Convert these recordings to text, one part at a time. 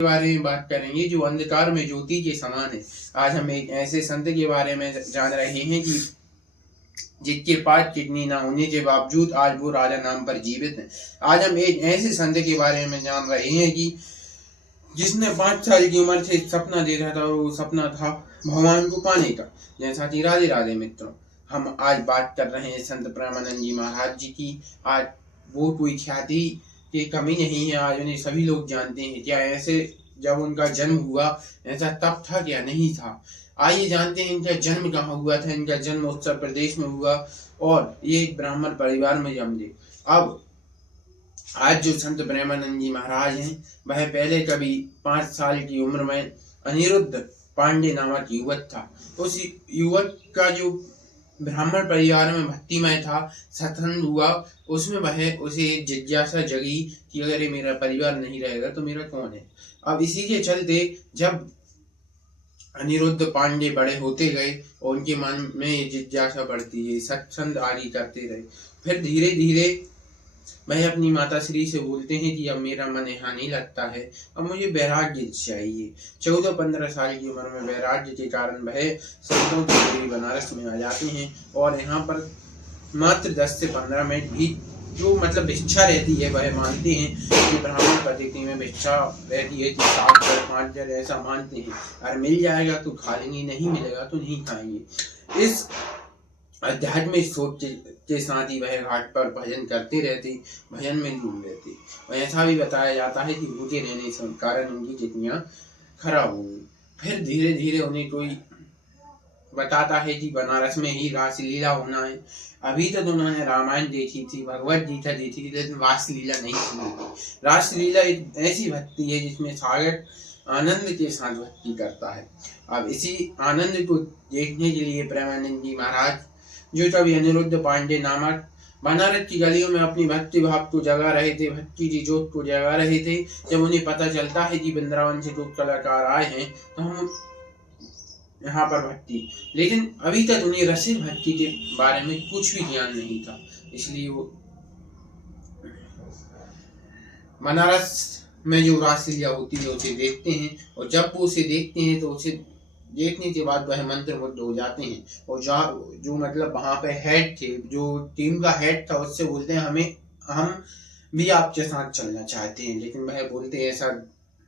के बारे में बात करेंगे जो अंधकार में ज्योति के समान है। आज हम एक ऐसे संत के बारे में जान रहे हैं कि जिसके पास किडनी ना होने के बावजूद आज वो राजा नाम पर जीवित है। आज हम एक ऐसे संत के बारे में जान रहे हैं कि जिसने 5 साल की उम्र से सपना देखा था और वो सपना था भगवान को पाने का। जैसा कि राधे राधे मित्रों, हम आज बात कर रहे हैं संत प्रेमानंद जी महाराज जी की। आज वो कोई ख्याति की कमी नहीं है, आज उन्हें सभी लोग जानते हैं। क्या ऐसे जब उनका जन्म हुआ ऐसा तब था क्या? नहीं था। आइए जानते हैं इनका जन्म कहाँ हुआ था। इनका जन्म उत्तर प्रदेश में हुआ और ये एक ब्राह्मण परिवार में जन्मे। अब आज जो संत प्रेमानंद जी महाराज हैं वह पहले कभी 5 साल की उम्र में अनिरुद्ध पांडे नामक युवक था। उस युवक का जो ब्राह्मण परिवार में भक्तिमय था, सत्संग हुआ, उसमें वह उसे जिज्ञासा जगी कि अगर ये मेरा परिवार नहीं रहेगा तो मेरा कौन है। अब इसी के चलते जब अनिरुद्ध पांडे बड़े होते गए और उनके मन में ये जिज्ञासा बढ़ती है, सत्संग आदि करते रहे। फिर धीरे धीरे वह अपनी माता श्री से बोलते हैं कि अब मेरा मन यहाँ नहीं लगता है, अब मुझे वैराग्य चाहिए। 14-15 साल की उम्र में वैराग्य के कारण वह संतों की देवी बनारस में आ जाते हैं और यहाँ पर मात्र 10 से 15 मिनट भी जो मतलब भिक्षा रहती है वह मानते हैं कि ब्राह्मण पद्धति में भिक्षा रहती है कि 7 जड़ 5 जड़ ऐसा मानते हैं। अगर मिल जाएगा तो खा लेंगे, नहीं मिलेगा तो नहीं खाएंगे। इस आध्यात्मिक सोच के साथ ही वह घाट पर भजन करते रहते, भजन में डूब रहते। और ऐसा भी बताया जाता है कि भूखे रहने के कारण उनकी किडनियां खराब हो गई। फिर धीरे धीरे उन्हें कोई बताता है कि बनारस में ही रासलीला होना है। अभी तक उन्होंने रामायण देखी थी, भगवत गीता देखी थी, लेकिन रासलीला नहीं सुनी थी। रासलीला एक ऐसी भक्ति है जिसमें सागर आनंद के साथ भक्ति करता है। अब इसी आनंद को देखने के लिए प्रेमानंद जी महाराज जो कभी अनिरुद्ध पांडे नामक बनारस की गलियों में अपनी भक्ति भाव को जगा रहे थे, भक्ति की जोत को जगा रहे थे। जब उन्हें पता चलता है कि वृंदावन से कुछ कलाकार आए हैं तो हम यहाँ पर भक्ति, लेकिन अभी तक उन्हें रसिक भक्ति के बारे में कुछ भी ज्ञान नहीं था। इसलिए वो बनारस में जो रासलीला होती है उसे देखते हैं और जब वो उसे देखते हैं तो उसे देखने के बाद वह मंत्रमुग्ध हो जाते हैं। और जो मतलब वहां पे हेड थे, जो टीम का हेड था, उससे बोलते हैं हम भी आपके साथ चलना चाहते हैं। लेकिन वह बोलते हैं ऐसा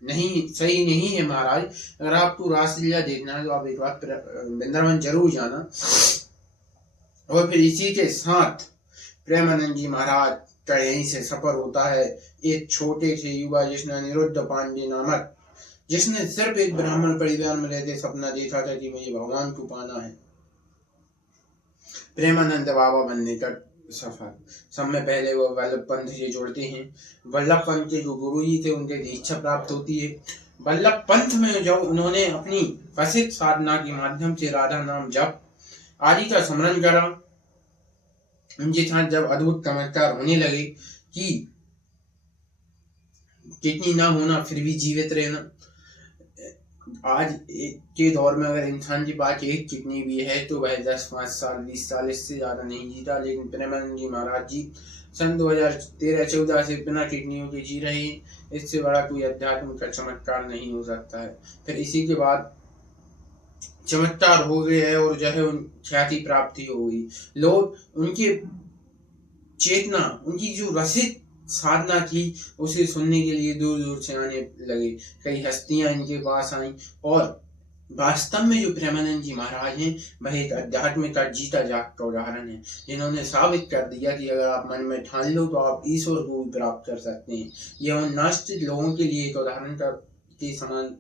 नहीं, सही नहीं है महाराज, अगर आपको रासलीला देखना है तो आप एक बार वृंदावन जरूर जाना। और फिर इसी के साथ प्रेमानंद जी महाराज का यहीं से सफर होता है। एक छोटे से युवा जिसने अनिरुद्ध पांडे नामक, जिसने सिर्फ एक ब्राह्मण परिवार में रहते सपना देखा था कि मुझे भगवान को पाना है, प्रेमानंद बाबा बनने का सफर। समय पहले वो वल्लभ पंथ से जुड़ते हैं। वल्लभ पंथ के जो गुरु जी थे उनके दीक्षा प्राप्त होती है। वल्लभ पंथ में जब उन्होंने अपनी प्रसिद्ध साधना के माध्यम से राधा नाम जप आदि का स्मरण करा, उनके साथ जब अद्भुत चमत्कार होने लगे कि किडनी ना होना फिर भी जीवित रहना। आज के दौर में अगर इंसान के पास एक किडनी भी है तो वह 10, 5 साल 20 साल इससे ज्यादा नहीं जीता। लेकिन प्रेमानंद जी महाराज जी सन 2013-14 से बिना किडनियों के जी रहे हैं। इससे बड़ा कोई अध्यात्म का चमत्कार नहीं हो सकता है। फिर इसी के बाद चमत्कार हो गए है और जो है ख्याति प्राप्ति हो गई। लोग उनके चेतना, उनकी जो रसिक साधना थी उसे सुनने के लिए दूर दूर से आने लगे। कई हस्तियां इनके पास आई और वास्तव में जो प्रेमानंद जी महाराज हैं वह एक अध्यात्म का जीता जागता उदाहरण है, जिन्होंने साबित कर दिया कि अगर आप मन में ठान लो तो आप ईश्वर को भी प्राप्त कर सकते हैं। यह उन नास्तिक लोगों के लिए एक उदाहरण के समान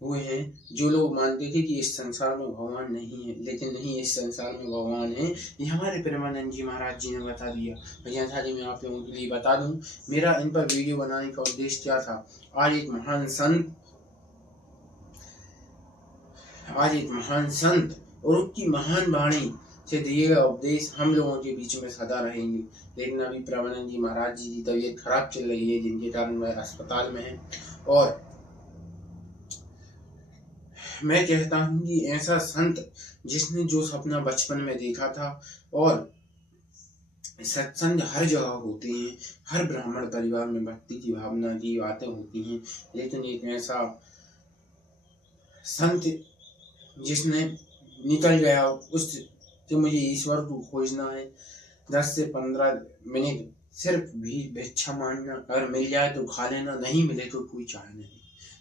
हुए हैं जो लोग मानते थे कि इस संसार में भगवान नहीं है, लेकिन नहीं, इस संसार में भगवान है। ये हमारे प्रेमानंद जी महाराज जी ने बता दिया। भैया साहब मैं आप लोगों के लिए बता दूं, मेरा इन पर वीडियो बनाने का उद्देश्य क्या था। आज एक महान संत और उसकी महान वाणी से दिए गए उपदेश हम लोगों के बीच में सदा रहेंगे। लेकिन अभी प्रेमानंद जी महाराज जी की तबीयत खराब चल रही है, जिनके कारण वह अस्पताल में है। और मैं कहता हूँ कि ऐसा संत जिसने जो सपना बचपन में देखा था और सत्संग हर जगह होते हैं, हर ब्राह्मण परिवार में भक्ति की भावना की बातें होती हैं, लेकिन एक ऐसा संत जिसने निकल गया उस कि मुझे ईश्वर को खोजना है, 10 से 15 मिनट सिर्फ भी भिक्षा मांगना, अगर मिल जाए तो खा लेना, नहीं मिले तो कोई चाहे नहीं,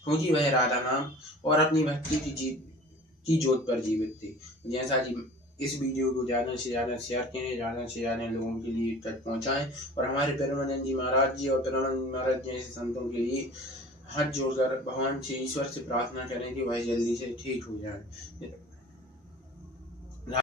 क्योंकि वह राधा नाम और अपनी भक्ति की जोत पर जीवित थे। जैसा कि इस वीडियो को ज़्यादा से ज़्यादा शेयर करें, ज़्यादा से ज़्यादा लोगों के लिए तक पहुँचाएं और हमारे प्रेमानंद जी महाराज जी और प्रेमानंद महाराज जैसे संतों के लिए हाथ जोड़कर भगवान से ईश्वर से प्रार्थना करें कि वह जल्दी से ठीक हो जाए।